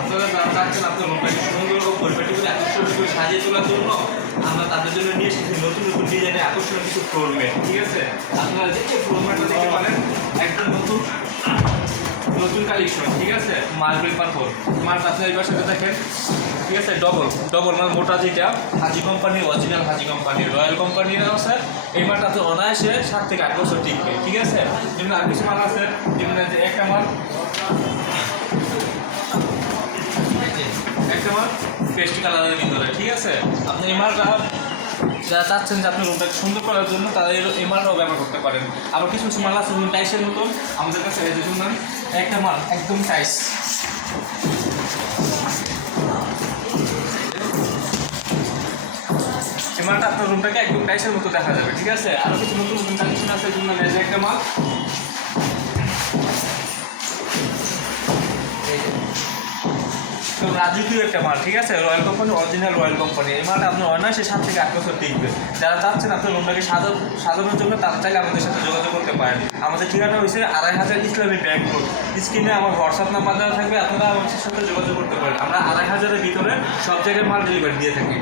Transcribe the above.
আপনারা যারা আপনার রুমটাকে সুন্দর সাজিয়ে তোলার জন্য আমরা তাদের জন্য নিয়ে এসেছি নতুন নতুন ডিজাইনের আকর্ষণীয় কিছু ফ্লোর ঠিক আছে? আপনারা যে ফ্লোর ম্যাটটা দেখতে পারেন, একদম নতুন নতুন কালেকশন ঠিক আছে? মার্বেল পাথর। মার্ক আপনার এই পাশে দেখেন, ঠিক আছে? ডবল ডবল মানে মোটা যেটা, হাজি কোম্পানির অরিজিনাল হাজি কোম্পানির রয়্যাল কোম্পানির আছে। এই মালটা তো অনায়াসে সাত থেকে আট বছর টিকবে, ঠিক আছে? যেমন আর কিছু মাল আছে একটা মাল পেস্ট কালারের ভিতরে ঠিক আছে? আপনি এই মালটা যারা চাচ্ছেন যে আপনি রুমটাকে সুন্দর করার জন্য তারা মালটাও ব্যবহার করতে পারেন। আবার কিছু কিছু মাল আছে টাইসের মতন আমাদের কাছে এই শুনলাম একটা মাল, একদম টাইস মালটা আপনার রুমটাকে একদম টাইসের মতো দেখা যাবে, ঠিক আছে? আরও কিছু নতুন নতুন কালেকশন আছে এই যে একটা মাল তো রাজকীয় একটা মাল, ঠিক আছে? Royal company original royal company এই মালটা আপনার অনায়াসে সাত থেকে আট বছর টিকবে। যারা চাচ্ছেন আপনার লোনটাকে সাজা সাজানোর জন্য, তারা চাইলে আমাদের সাথে যোগাযোগ করতে পারেন। আমাদের ঠিকানা হয়েছে আড়াই হাজার ইসলামী ব্যাংক রোড। স্ক্রিনে আমার হোয়াটসঅ্যাপ নাম্বার দেওয়া থাকবে, আপনারা আমাদের সাথে যোগাযোগ করতে পারেন। আমরা আড়াই হাজারের ভিতরে সব জায়গায় মাল ডেলিভারি দিয়ে থাকি।